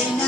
I